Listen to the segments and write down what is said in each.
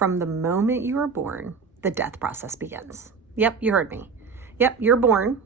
from the moment you are born, the death process begins. Yep, you heard me. Yep, you're born,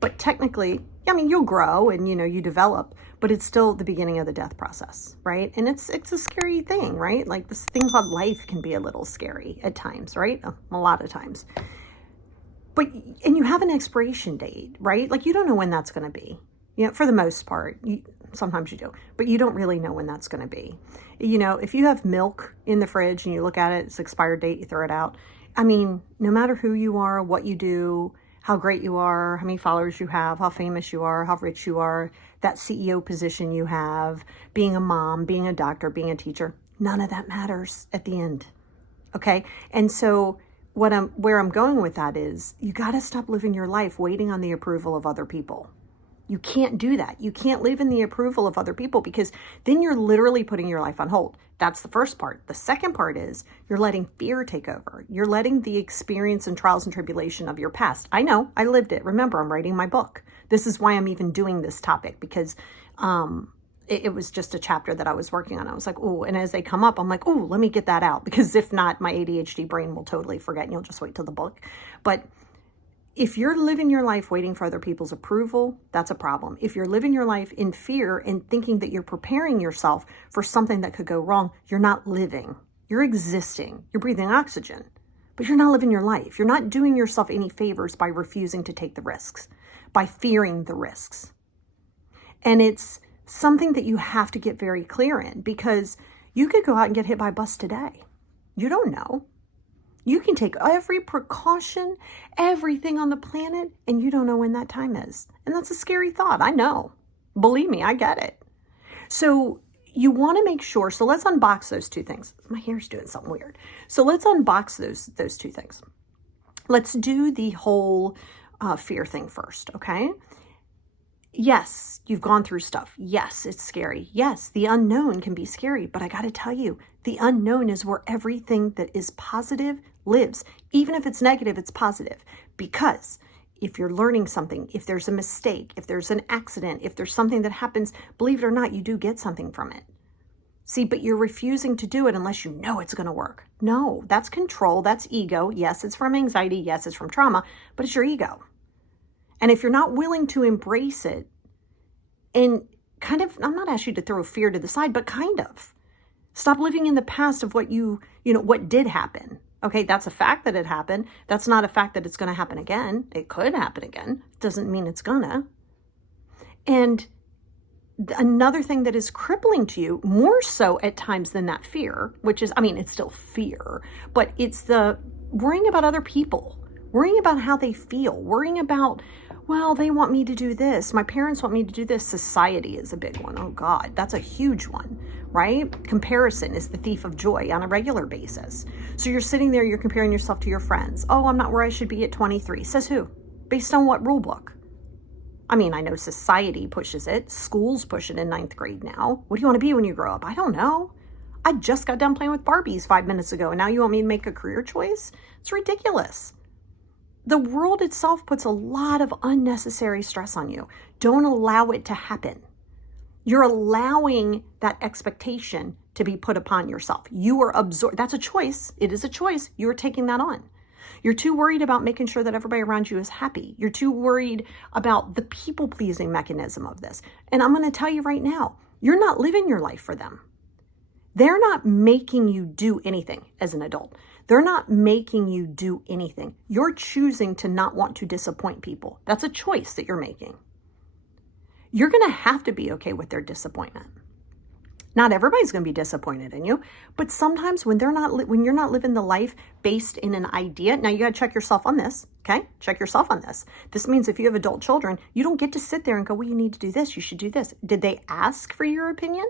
but technically, I mean, you'll grow and, you develop, but it's still the beginning of the death process, right? And it's a scary thing, right? Like this thing called life can be a little scary at times, right? A lot of times. And you have an expiration date, right? Like you don't know when that's going to be, for the most part. Sometimes you do, but you don't really know when that's going to be. If you have milk in the fridge and you look at it, it's expired date, you throw it out. I mean, no matter who you are, what you do, how great you are, how many followers you have, how famous you are, how rich you are, that CEO position you have, being a mom, being a doctor, being a teacher, none of that matters at the end. Okay? And so where I'm going with that is you got to stop living your life waiting on the approval of other people. You can't do that. You can't live in the approval of other people because then you're literally putting your life on hold. That's the first part. The second part is you're letting fear take over. You're letting the experience and trials and tribulation of your past. I know, I lived it. Remember, I'm writing my book. This is why I'm even doing this topic because it was just a chapter that I was working on. I was like, oh, and as they come up, I'm like, oh, let me get that out because if not, my ADHD brain will totally forget and you'll just wait till the book. But if you're living your life waiting for other people's approval, that's a problem. If you're living your life in fear and thinking that you're preparing yourself for something that could go wrong, you're not living. You're existing. You're breathing oxygen, but you're not living your life. You're not doing yourself any favors by refusing to take the risks, by fearing the risks. And it's something that you have to get very clear in because you could go out and get hit by a bus today. You don't know. You can take every precaution, everything on the planet, and you don't know when that time is. And that's a scary thought. I know. Believe me, I get it. So you want to make sure. So let's unbox those two things. My hair's doing something weird. So let's unbox those two things. Let's do the whole fear thing first, okay? Yes, you've gone through stuff. Yes, it's scary. Yes, the unknown can be scary, but I got to tell you, the unknown is where everything that is positive lives. Even if it's negative, it's positive. Because if you're learning something, if there's a mistake, if there's an accident, if there's something that happens, believe it or not, you do get something from it. See, but you're refusing to do it unless you know it's going to work. No, that's control. That's ego. Yes, it's from anxiety. Yes, it's from trauma, but it's your ego. And if you're not willing to embrace it and kind of, I'm not asking you to throw fear to the side, but kind of stop living in the past of what what did happen. Okay, that's a fact that it happened. That's not a fact that it's going to happen again. It could happen again. Doesn't mean it's gonna. And another thing that is crippling to you, more so at times than that fear, which is, it's still fear, but it's the worrying about other people, worrying about how they feel, worrying about, well, they want me to do this. My parents want me to do this. Society is a big one. Oh God, that's a huge one, right? Comparison is the thief of joy on a regular basis. So you're sitting there, you're comparing yourself to your friends. Oh, I'm not where I should be at 23. Says who? Based on what rule book? I know society pushes it. Schools push it in 9th grade now. What do you want to be when you grow up? I don't know. I just got done playing with Barbies 5 minutes ago, and now you want me to make a career choice? It's ridiculous. The world itself puts a lot of unnecessary stress on you. Don't allow it to happen. You're allowing that expectation to be put upon yourself. You are absorbed. That's a choice. It is a choice. You're taking that on. You're too worried about making sure that everybody around you is happy. You're too worried about the people-pleasing mechanism of this. And I'm going to tell you right now, you're not living your life for them. They're not making you do anything as an adult. They're not making you do anything. You're choosing to not want to disappoint people. That's a choice that you're making. You're going to have to be okay with their disappointment. Not everybody's going to be disappointed in you, but sometimes when you're not living the life based in an idea, now you got to check yourself on this, okay? Check yourself on this. This means if you have adult children, you don't get to sit there and go, well, you need to do this, you should do this. Did they ask for your opinion?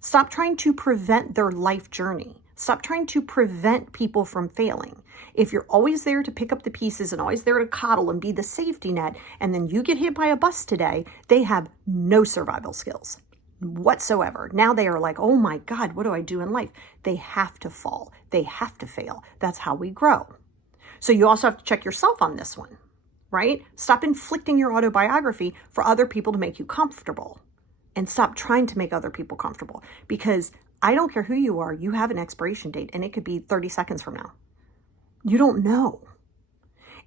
Stop trying to prevent their life journey. Stop trying to prevent people from failing. If you're always there to pick up the pieces and always there to coddle and be the safety net, and then you get hit by a bus today, they have no survival skills whatsoever. Now they are like, oh my God, what do I do in life? They have to fall. They have to fail. That's how we grow. So you also have to check yourself on this one, right? Stop inflicting your autobiography for other people to make you comfortable. And stop trying to make other people comfortable, because I don't care who you are, you have an expiration date, and it could be 30 seconds from now. You don't know.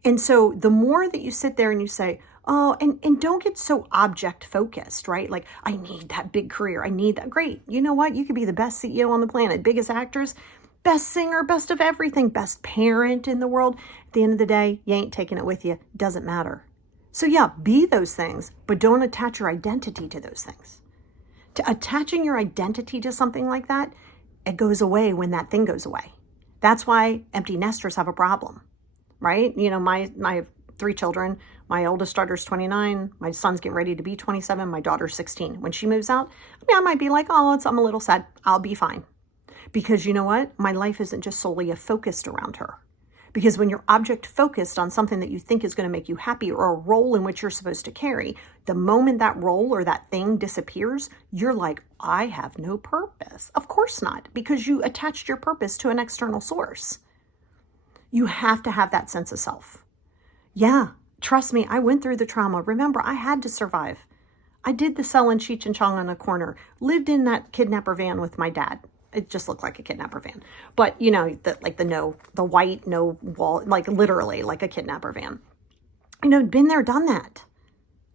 And so the more that you sit there and you say, oh, and don't get so object focused, right? Like, I need that big career. I need that. Great. You know what? You could be the best CEO on the planet, biggest actors, best singer, best of everything, best parent in the world. At the end of the day, you ain't taking it with you. Doesn't matter. So yeah, be those things, but don't attach your identity to those things. To attaching your identity to something like that, it goes away when that thing goes away. That's why empty nesters have a problem, right? You know, my 3 children, my oldest daughter's 29, my son's getting ready to be 27, my daughter's 16. When she moves out, I might be like, oh, I'm a little sad. I'll be fine. Because you know what? My life isn't just solely focused around her. Because when you're object focused on something that you think is going to make you happy or a role in which you're supposed to carry, the moment that role or that thing disappears, you're like, I have no purpose. Of course not, because you attached your purpose to an external source. You have to have that sense of self. Yeah, trust me, I went through the trauma. Remember, I had to survive. I did the selling Cheech and Chong on a corner, lived in that kidnapper van with my dad. It just looked like a kidnapper van. But, you know, the white, no wall, like literally like a kidnapper van. You know, been there, done that.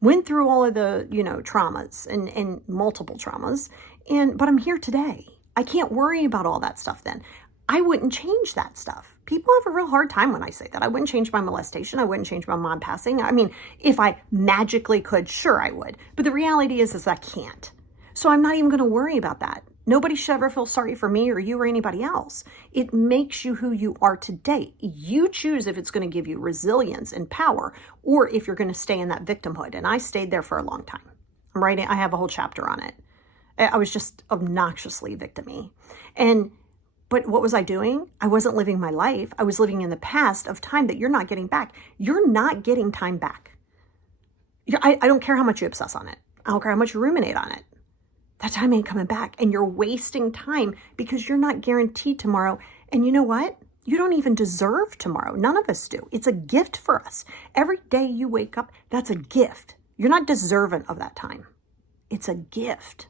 Went through all of the, you know, traumas and multiple traumas. But I'm here today. I can't worry about all that stuff then. I wouldn't change that stuff. People have a real hard time when I say that. I wouldn't change my molestation. I wouldn't change my mom passing. I mean, if I magically could, sure I would. But the reality is I can't. So I'm not even going to worry about that. Nobody should ever feel sorry for me or you or anybody else. It makes you who you are today. You choose if it's going to give you resilience and power or if you're going to stay in that victimhood. And I stayed there for a long time. I have a whole chapter on it. I was just obnoxiously victim-y. But what was I doing? I wasn't living my life. I was living in the past of time that you're not getting back. You're not getting time back. I don't care how much you obsess on it. I don't care how much you ruminate on it. That time ain't coming back. And you're wasting time because you're not guaranteed tomorrow. And you know what? You don't even deserve tomorrow. None of us do. It's a gift for us. Every day you wake up, that's a gift. You're not deserving of that time. It's a gift.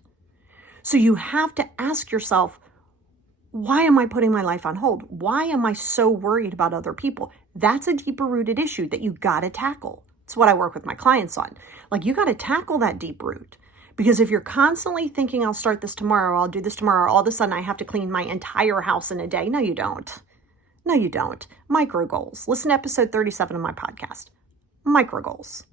So you have to ask yourself, why am I putting my life on hold? Why am I so worried about other people? That's a deeper rooted issue that you got to tackle. It's what I work with my clients on. Like, you got to tackle that deep root. Because if you're constantly thinking, I'll start this tomorrow, I'll do this tomorrow, all of a sudden I have to clean my entire house in a day. No, you don't. No, you don't. Micro goals. Listen to episode 37 of my podcast. Micro goals.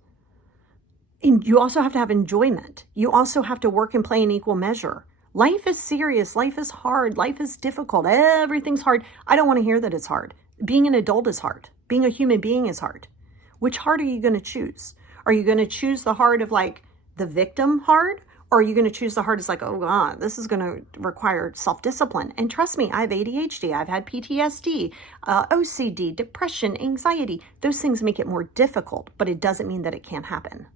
And you also have to have enjoyment. You also have to work and play in equal measure. Life is serious. Life is hard. Life is difficult. Everything's hard. I don't want to hear that it's hard. Being an adult is hard. Being a human being is hard. Which heart are you going to choose? Are you going to choose the heart of like the victim hard? Or are you going to choose the heart as like, oh God, this is going to require self-discipline? And trust me, I have ADHD. I've had PTSD, OCD, depression, anxiety. Those things make it more difficult, but it doesn't mean that it can't happen.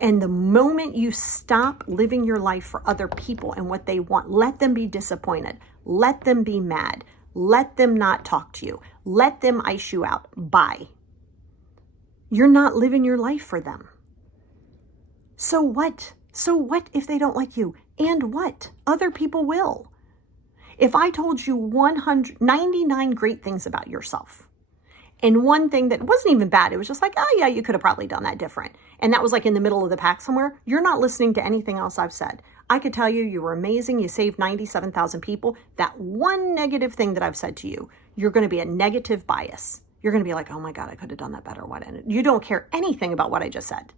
And the moment you stop living your life for other people and what they want, let them be disappointed. Let them be mad. Let them not talk to you. Let them ice you out. Bye. You're not living your life for them. So what? So what if they don't like you? And what? Other people will. If I told you 199 great things about yourself, and one thing that wasn't even bad, it was just like, oh yeah, you could have probably done that different. And that was like in the middle of the pack somewhere. You're not listening to anything else I've said. I could tell you, you were amazing. You saved 97,000 people. That one negative thing that I've said to you, you're going to be a negative bias. You're going to be like, oh my God, I could have done that better. Why didn't you? Don't care anything about what I just said.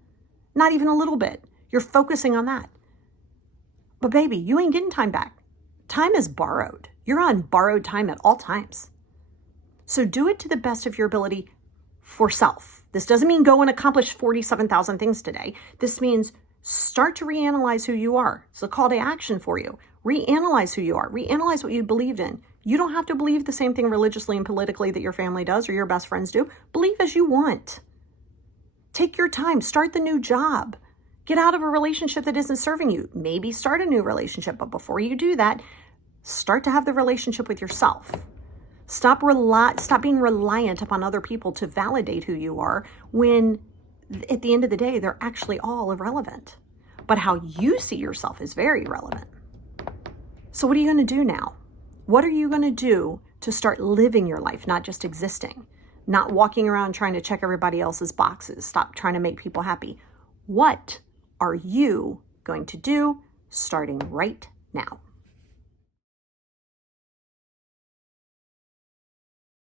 Not even a little bit. You're focusing on that. But baby, you ain't getting time back. Time is borrowed. You're on borrowed time at all times. So do it to the best of your ability for self. This doesn't mean go and accomplish 47,000 things today. This means start to reanalyze who you are. It's a call to action for you. Reanalyze who you are. Reanalyze what you believed in. You don't have to believe the same thing religiously and politically that your family does or your best friends do. Believe as you want. Take your time. Start the new job. Get out of a relationship that isn't serving you. Maybe start a new relationship. But before you do that, start to have the relationship with yourself. Stop being reliant upon other people to validate who you are when at the end of the day, they're actually all irrelevant. But how you see yourself is very relevant. So what are you going to do now? What are you going to do to start living your life, not just existing, not walking around trying to check everybody else's boxes, stop trying to make people happy? What are you going to do starting right now?